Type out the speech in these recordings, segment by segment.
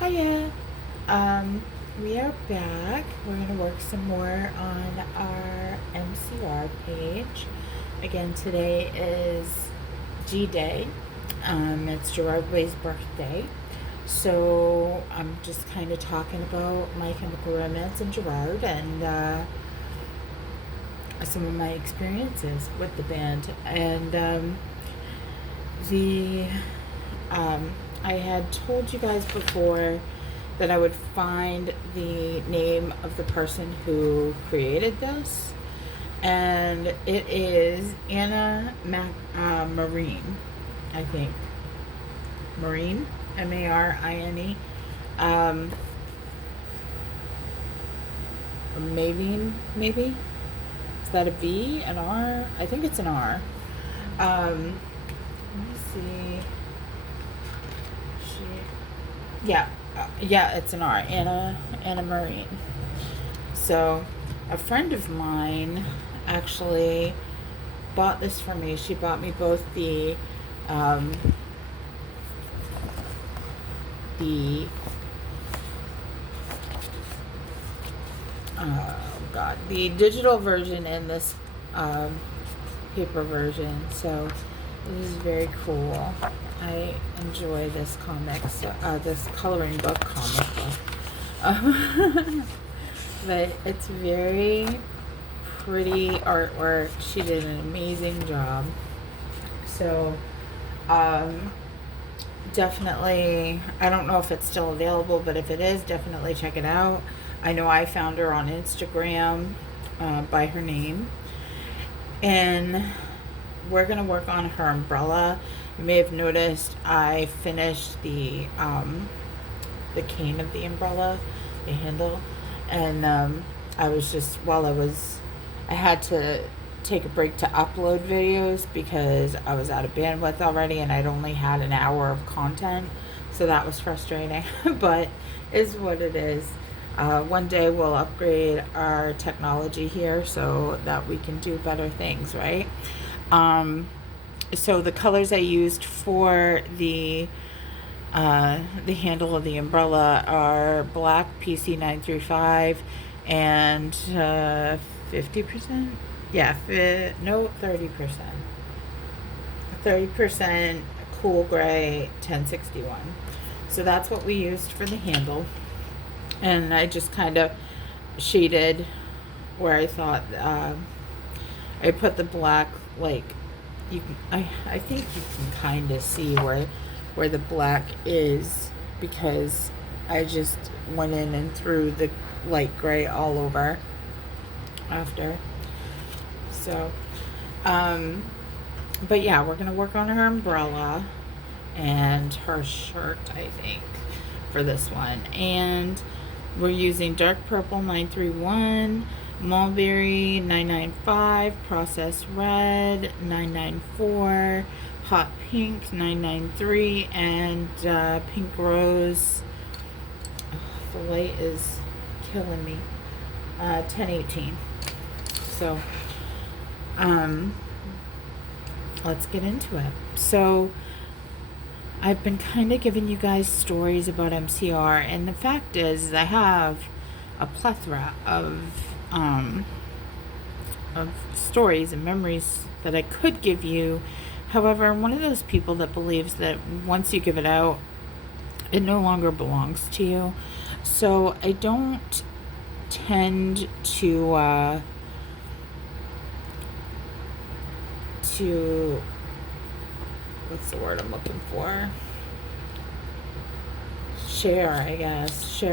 Hiya. We are back. We're going to work some more on our MCR page. Again, today is G Day. It's Gerard Way's birthday. So I'm just kind of talking about My Chemical Romance and Gerard and some of my experiences with the band. And the I had told you guys before that I would find the name of the person who created this, and it is Anna Marine, I think. Marine, Marine. Maybe? Is that a V, an R? I think it's an R. Let me see. Yeah, it's an R. Anna Marine. So, a friend of mine actually bought this for me. She bought me both the the digital version and this paper version. So this is very cool. I enjoy this this coloring book comic book. But it's very pretty artwork. She did an amazing job. So, definitely, I don't know if it's still available, but if it is, definitely check it out. I know I found her on Instagram by her name. And we're going to work on her umbrella. You may have noticed I finished the cane of the umbrella, the handle, and I had to take a break to upload videos because I was out of bandwidth already and I'd only had an hour of content, so that was frustrating. But is what it is. One day we'll upgrade our technology here so that we can do better things, right? So the colors I used for the handle of the umbrella are black PC995 and 50%? Yeah, 30%. 30% cool gray 1061. So that's what we used for the handle. And I just kind of shaded where I thought I put the black, like, I think you can kind of see where the black is, because I just went in and threw the light gray all over after. So, but yeah, we're gonna work on her umbrella and her shirt, I think, for this one. And we're using dark purple 931, Mulberry 995, processed red 994, hot pink 993, and pink rose. The light is killing me. 1018. So let's get into it. So I've been kind of giving you guys stories about MCR, and the fact is I have a plethora of stories and memories that I could give you. However, I'm one of those people that believes that once you give it out, it no longer belongs to you. So I don't tend to what's the word I'm looking for? Share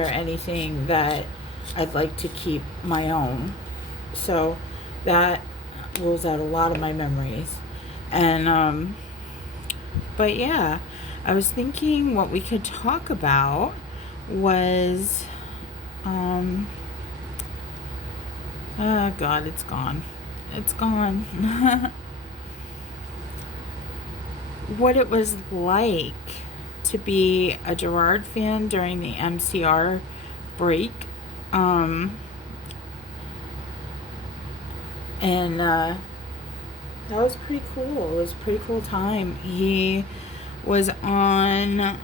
anything that I'd like to keep my own. So that rules out a lot of my memories. And but yeah, I was thinking what we could talk about was oh God, it's gone. What it was like to be a Gerard fan during the MCR break. And that was pretty cool. It was a pretty cool time. He was on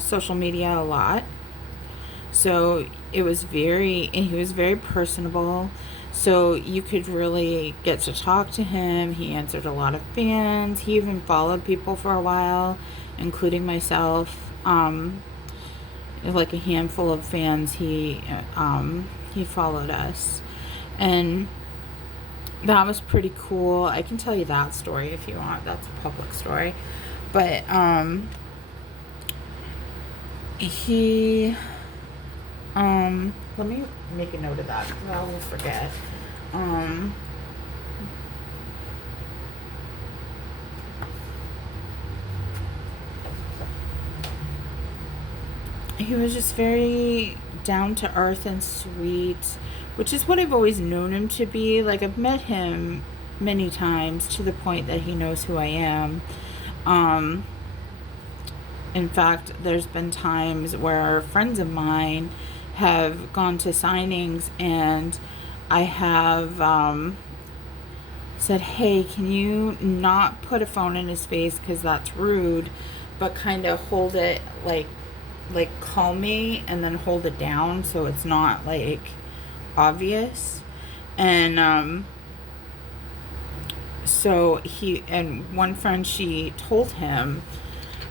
social media a lot, So it was very, and he was very personable. So you could really get to talk to him. He answered a lot of fans. He even followed people for a while, including myself. Like a handful of fans, he followed us, and that was pretty cool. I can tell you that story if you want. That's a public story, but he let me make a note of that because I will forget. He was just very down to earth and sweet, which is what I've always known him to be. Like, I've met him many times to the point that he knows who I am. In fact, there's been times where friends of mine have gone to signings and I have said, hey, can you not put a phone in his face because that's rude, but kind of hold it like call me and then hold it down so it's not like obvious. And so he, and one friend, she told him,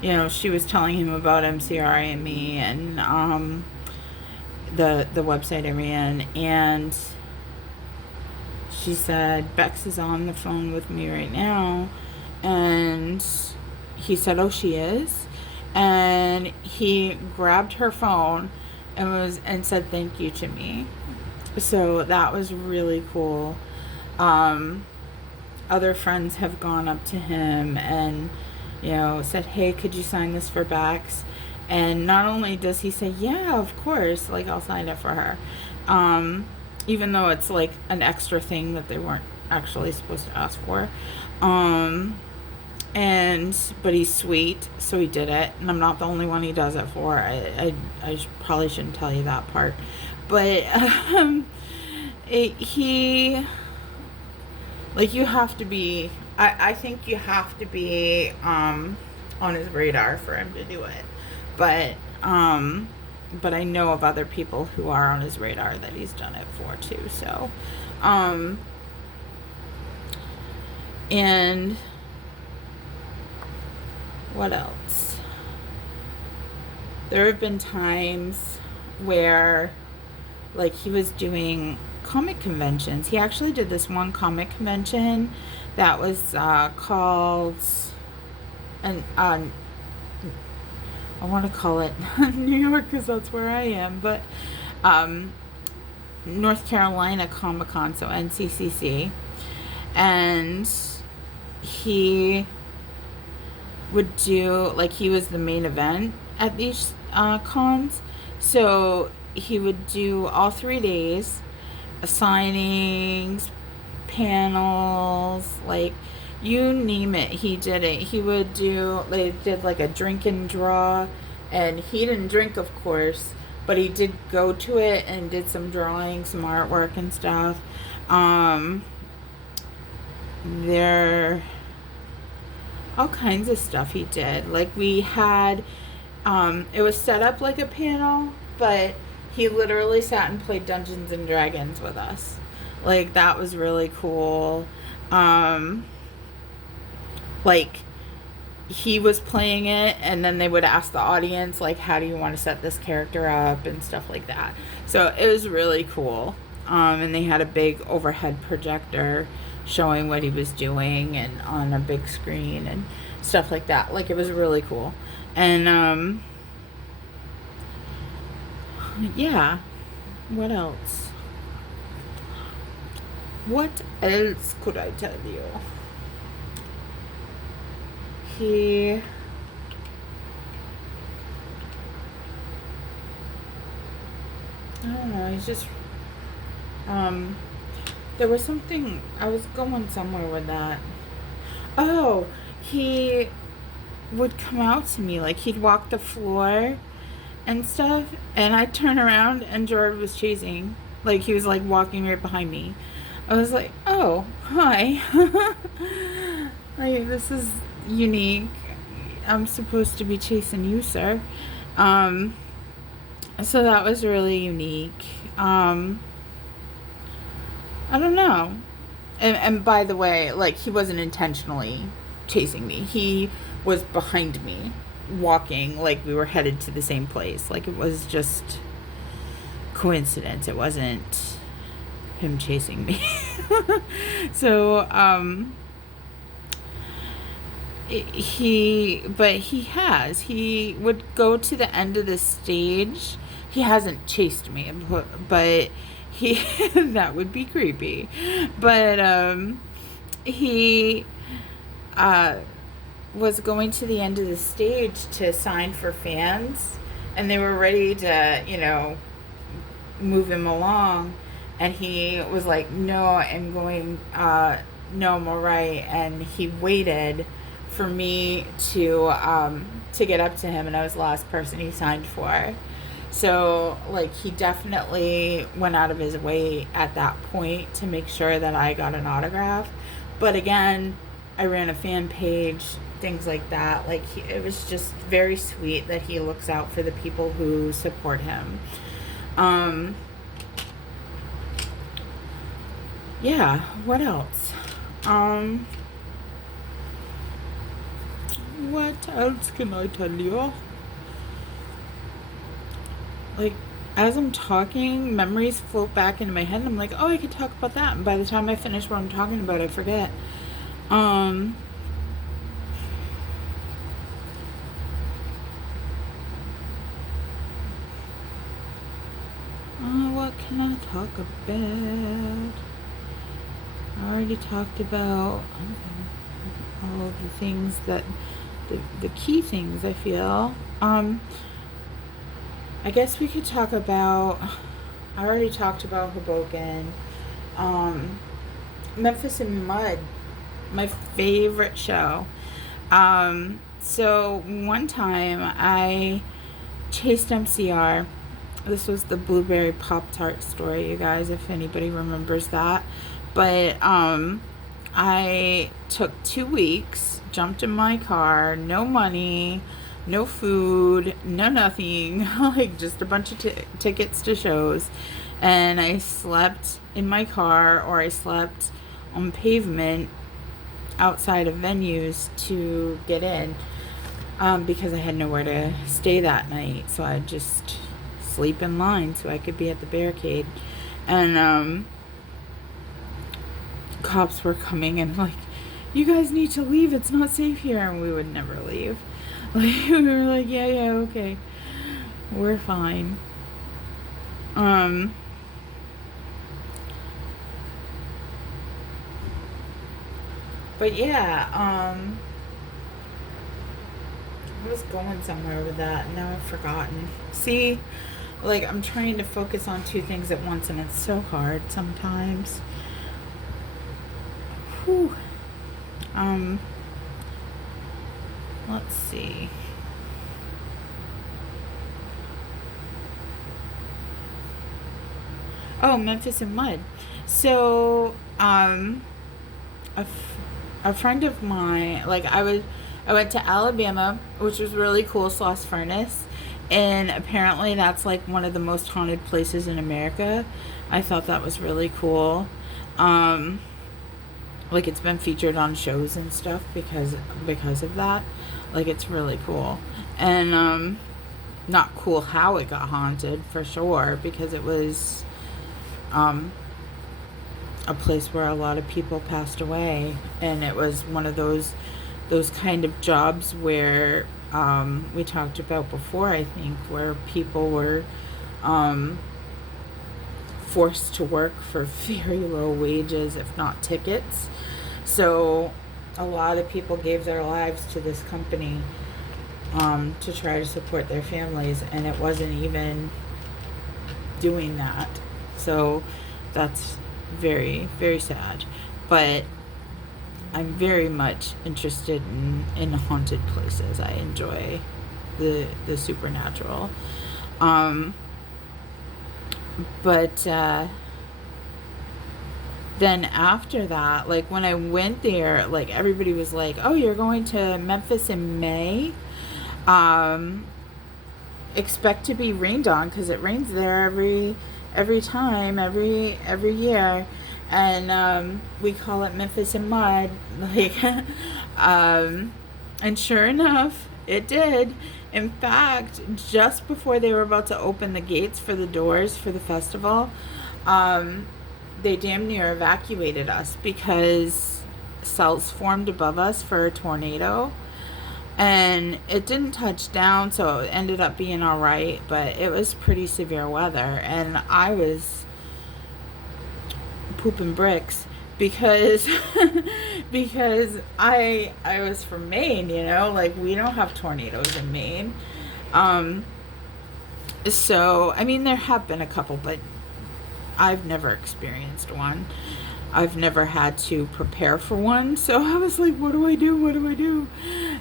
you know, she was telling him about MCRI and me and the website I ran, and she said, Bex is on the phone with me right now. And he said, oh, she is? And he grabbed her phone and said thank you to me. So that was really cool. Other friends have gone up to him and, you know, said, hey, could you sign this for Bex? And not only does he say, yeah, of course, like, I'll sign it for her, even though it's like an extra thing that they weren't actually supposed to ask for. But he's sweet, so he did it, and I'm not the only one he does it for. I probably shouldn't tell you that part, but he, like, you have to be, I think you have to be on his radar for him to do it, but I know of other people who are on his radar that he's done it for too. So and what else? There have been times where, like, he was doing comic conventions. He actually did this one comic convention that was called, and I want to call it New York because that's where I am, but North Carolina Comic Con, so NCCC, and he would do, like, he was the main event at these cons, so he would do all 3 days, signings, panels, like, you name it, he did it. He would do, they did like a drink and draw, and he didn't drink, of course, but he did go to it and did some drawing, some artwork and stuff. There, all kinds of stuff he did. Like, we had, it was set up like a panel, but he literally sat and played Dungeons and Dragons with us. Like, that was really cool. Like, he was playing it, and then they would ask the audience, like, how do you want to set this character up and stuff like that. So it was really cool. And they had a big overhead projector showing what he was doing, and on a big screen and stuff like that. Like, it was really cool. And yeah, what else could I tell you? I don't know, he's just, there was something, I was going somewhere with that. Oh, he would come out to me, like, he'd walk the floor and stuff, and I'd turn around and George was chasing, like, he was, like, walking right behind me. I was like, oh, hi. Like, this is unique. I'm supposed to be chasing you, sir. So that was really unique. I don't know. And by the way, like, he wasn't intentionally chasing me. He was behind me, walking like we were headed to the same place. Like, it was just coincidence. It wasn't him chasing me. So, he would go to the end of the stage. He hasn't chased me, but he that would be creepy. But he was going to the end of the stage to sign for fans, and they were ready to, move him along, and he was like, no, I'm going, no, I'm all right. And he waited for me to get up to him, and I was the last person he signed for. So, like, he definitely went out of his way at that point to make sure that I got an autograph. But again, I ran a fan page, things like that. Like, it was just very sweet that he looks out for the people who support him. Yeah, what else? What else can I tell you? Like, as I'm talking, memories float back into my head, and I'm like, oh, I could talk about that. And by the time I finish what I'm talking about, I forget. What can I talk about? I already talked about all of the things that, the key things, I feel. I guess we could talk about, I already talked about Hoboken. Memphis in Mud, my favorite show. So one time I chased MCR. This was the blueberry Pop-Tart story, you guys, if anybody remembers that. But I took 2 weeks, jumped in my car, no money, no food, no nothing, like just a bunch of tickets to shows. And I slept in my car, or I slept on pavement outside of venues to get in, because I had nowhere to stay that night. So I'd just sleep in line so I could be at the barricade. And cops were coming and like, you guys need to leave, it's not safe here. And we would never leave. Like, we were like, yeah, okay, we're fine. But yeah, I was going somewhere with that, and now I've forgotten. See, like, I'm trying to focus on 2 things at once, and it's so hard sometimes. Whew. Let's see. Oh, Memphis in Mud. So, a friend of mine, like, I went to Alabama, which was really cool, Sloss Furnace, and apparently that's like one of the most haunted places in America. I thought that was really cool. Like, it's been featured on shows and stuff because of that. Like, it's really cool. And not cool how it got haunted, for sure, because it was a place where a lot of people passed away, and it was one of those kind of jobs where we talked about before, I think, where people were forced to work for very low wages, if not tickets. So a lot of people gave their lives to this company to try to support their families, and it wasn't even doing that. So that's very, very sad. But I'm very much interested in haunted places. I enjoy the supernatural. But then after that, like, when I went there, like, everybody was like, oh, you're going to Memphis in May? expect to be rained on, because it rains there every time, every year. And we call it Memphis and mud. Like, and sure enough, it did. In fact, just before they were about to open the gates for the doors for the festival, they damn near evacuated us because cells formed above us for a tornado. And it didn't touch down, so it ended up being all right, but it was pretty severe weather. And I was pooping bricks because because I was from Maine, you know, like we don't have tornadoes in Maine. So I mean, there have been a couple, but I've never experienced one. I've never had to prepare for one, so I was like, what do I do? What do I do?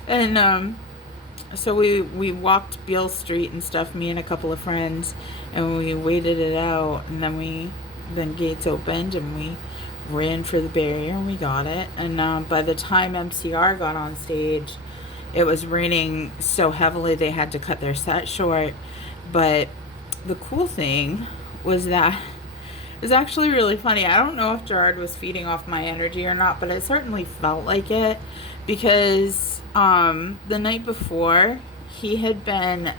And so we walked Beale Street and stuff, me and a couple of friends, and we waited it out, and then gates opened, and we ran for the barrier, and we got it. And by the time MCR got on stage, it was raining so heavily they had to cut their set short. But the cool thing was that it was actually really funny. I don't know if Gerard was feeding off my energy or not, but it certainly felt like it, because the night before he had been,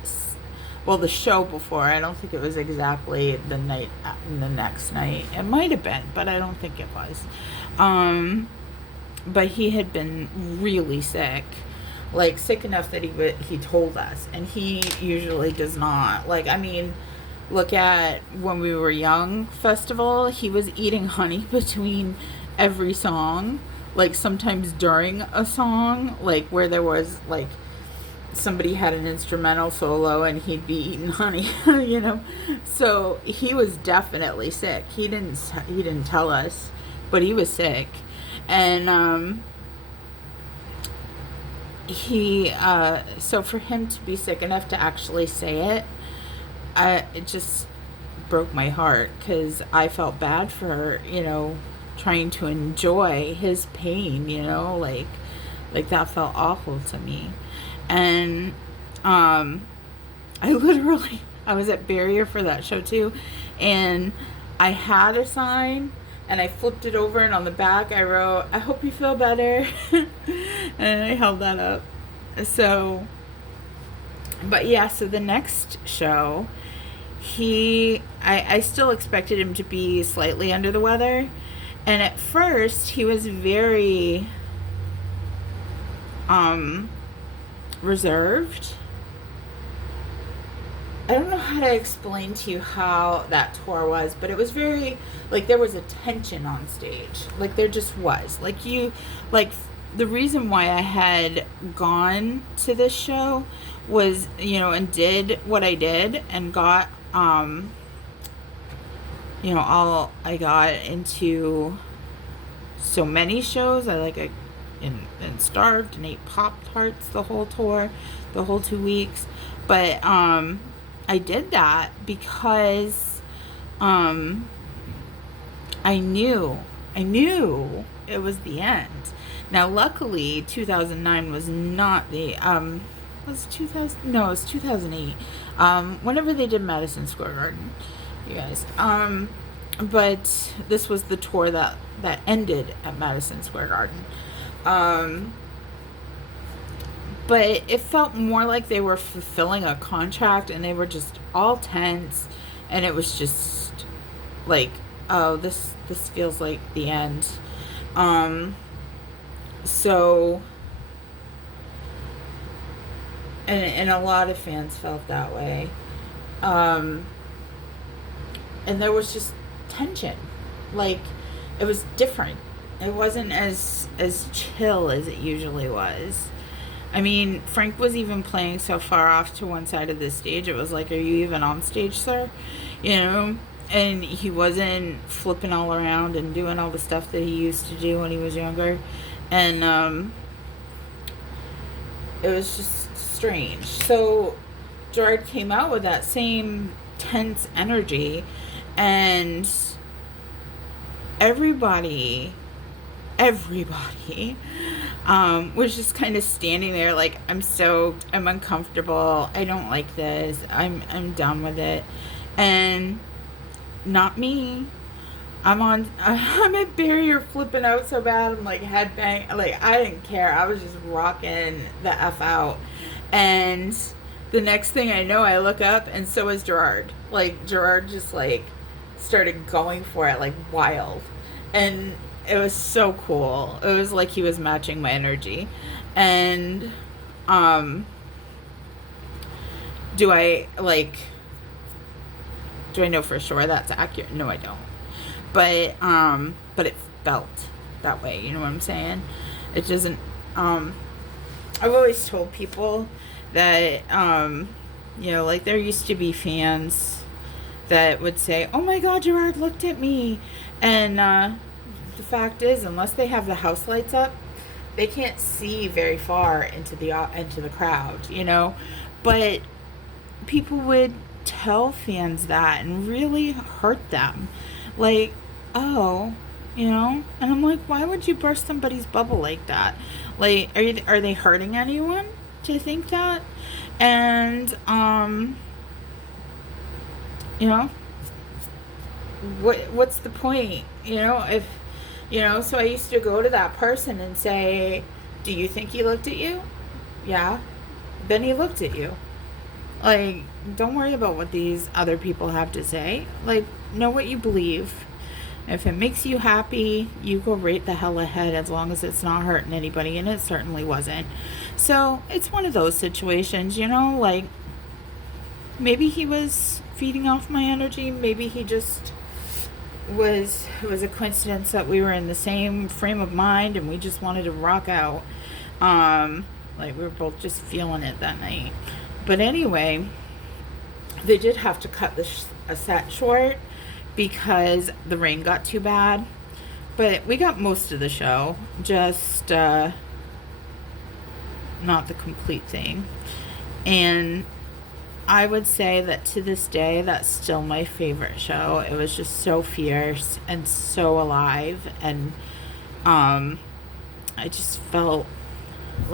well, the show before, I don't think it was exactly the night, the next night. It might have been, but I don't think it was. But he had been really sick, like sick enough that he told us, and he usually does not. Like, I mean, look at when we were young festival, he was eating honey between every song, like sometimes during a song, like where there was like somebody had an instrumental solo and he'd be eating honey, you know. So he was definitely sick. He didn't tell us, but he was sick. And so for him to be sick enough to actually say it, it just broke my heart, because I felt bad for, you know, trying to enjoy his pain, you know, like that felt awful to me. And I was at Barrier for that show too, and I had a sign, and I flipped it over, and on the back I wrote, "I hope you feel better." And I held that up. So, but yeah, so the next show, I still expected him to be slightly under the weather. And at first he was very reserved. I don't know how to explain to you how that tour was, but it was very, like, there was a tension on stage. Like, there just was. Like, the reason why I had gone to this show was, you know, and did what I did and got, you know, I got into so many shows. And starved and ate Pop-Tarts the whole tour, the whole 2 weeks. But, I did that because, I knew it was the end. Now, luckily, 2009 was not the, was 2000? No, it was 2008. Whenever they did Madison Square Garden, you guys. But this was the tour that ended at Madison Square Garden. But it felt more like they were fulfilling a contract, and they were just all tense, and it was just like, oh, this feels like the end. So, and a lot of fans felt that way. And there was just tension. Like, it was different. It wasn't as chill as it usually was. I mean, Frank was even playing so far off to one side of the stage, it was like, are you even on stage, sir? You know? And he wasn't flipping all around and doing all the stuff that he used to do when he was younger. And it was just strange. So Gerard came out with that same tense energy, and everybody everybody was just kind of standing there like, I'm soaked, I'm uncomfortable, I don't like this, I'm done with it. And not me. I'm at barrier flipping out so bad. I'm like headbang. Like, I didn't care. I was just rocking the F out. And the next thing I know, I look up and so is Gerard. Like, Gerard just like started going for it like wild. And it was so cool. It was like he was matching my energy. And do I know for sure that's accurate? No, I don't. But it felt that way, you know what I'm saying? It doesn't, I've always told people that, you know, like, there used to be fans that would say, oh my God, Gerard looked at me. And, the fact is, unless they have the house lights up, they can't see very far into the crowd, you know? But people would tell fans that and really hurt them. Like, oh, you know? And I'm like, why would you burst somebody's bubble like that? Like, are they hurting anyone to think that? And, you know, what's the point? You know, if, you know, so I used to go to that person and say, do you think he looked at you? Yeah. Then he looked at you. Like, don't worry about what these other people have to say. Like, know what you believe. If it makes you happy, you go right the hell ahead, as long as it's not hurting anybody, and it certainly wasn't. So it's one of those situations, you know, like, maybe he was feeding off my energy. Maybe he just it was a coincidence that we were in the same frame of mind and we just wanted to rock out. Like, we were both just feeling it that night. But anyway, they did have to cut a set short because the rain got too bad. But we got most of the show, just not the complete thing. And I would say that to this day, that's still my favorite show. It was just so fierce and so alive. And I just felt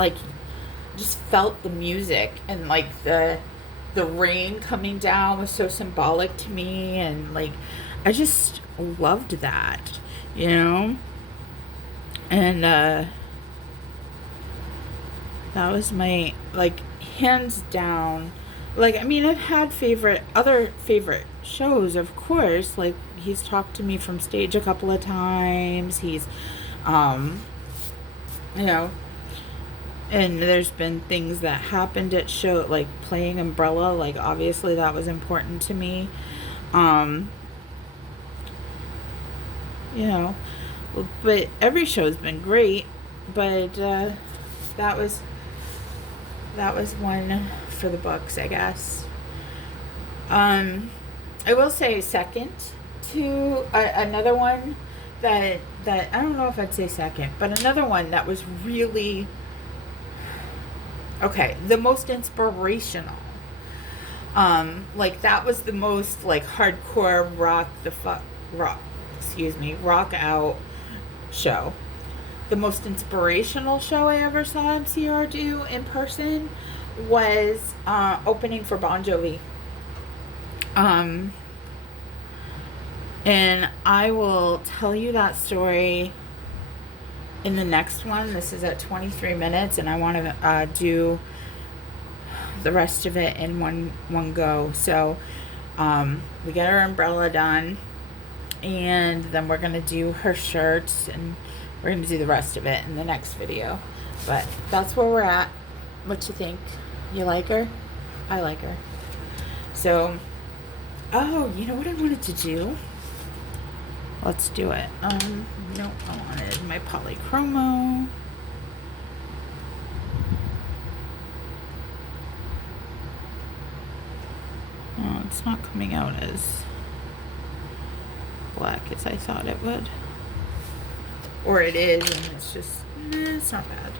the music, and like the rain coming down was so symbolic to me, and like I just loved that, you know. And that was my, like, hands down. Like, I mean, I've had other favorite shows, of course. Like, he's talked to me from stage a couple of times. He's you know, and there's been things that happened at show, like playing Umbrella. Like, obviously that was important to me. You know, but every show's been great. But that was one for the books, I guess. I will say second to another one that I don't know if I'd say second, but another one that was really okay, the most inspirational. Like, that was the most, like, hardcore rock out show. The most inspirational show I ever saw MCR do in person was opening for Bon Jovi. And I will tell you that story in the next one. This is at 23 minutes, and I want to do the rest of it in one go. So we get our umbrella done, and then we're going to do her shirts, and we're going to do the rest of it in the next video. But that's where we're at. What you think? You like her? I like her. So, oh, you know what I wanted to do? Let's do it. No, I wanted my polychromo. Oh, it's not coming out as black as I thought it would. Or it is, and it's just, it's not bad.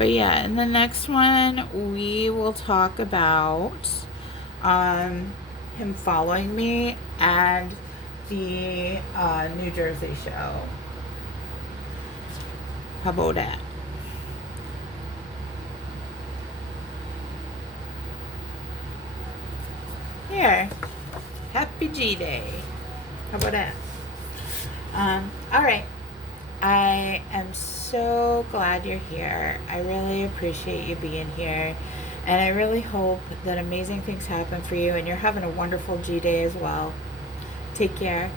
But yeah, in the next one, we will talk about him following me and the New Jersey show. How about that? Here. Happy G-Day. How about that? All right. I am so glad you're here. I really appreciate you being here. And I really hope that amazing things happen for you and you're having a wonderful G-Day as well. Take care.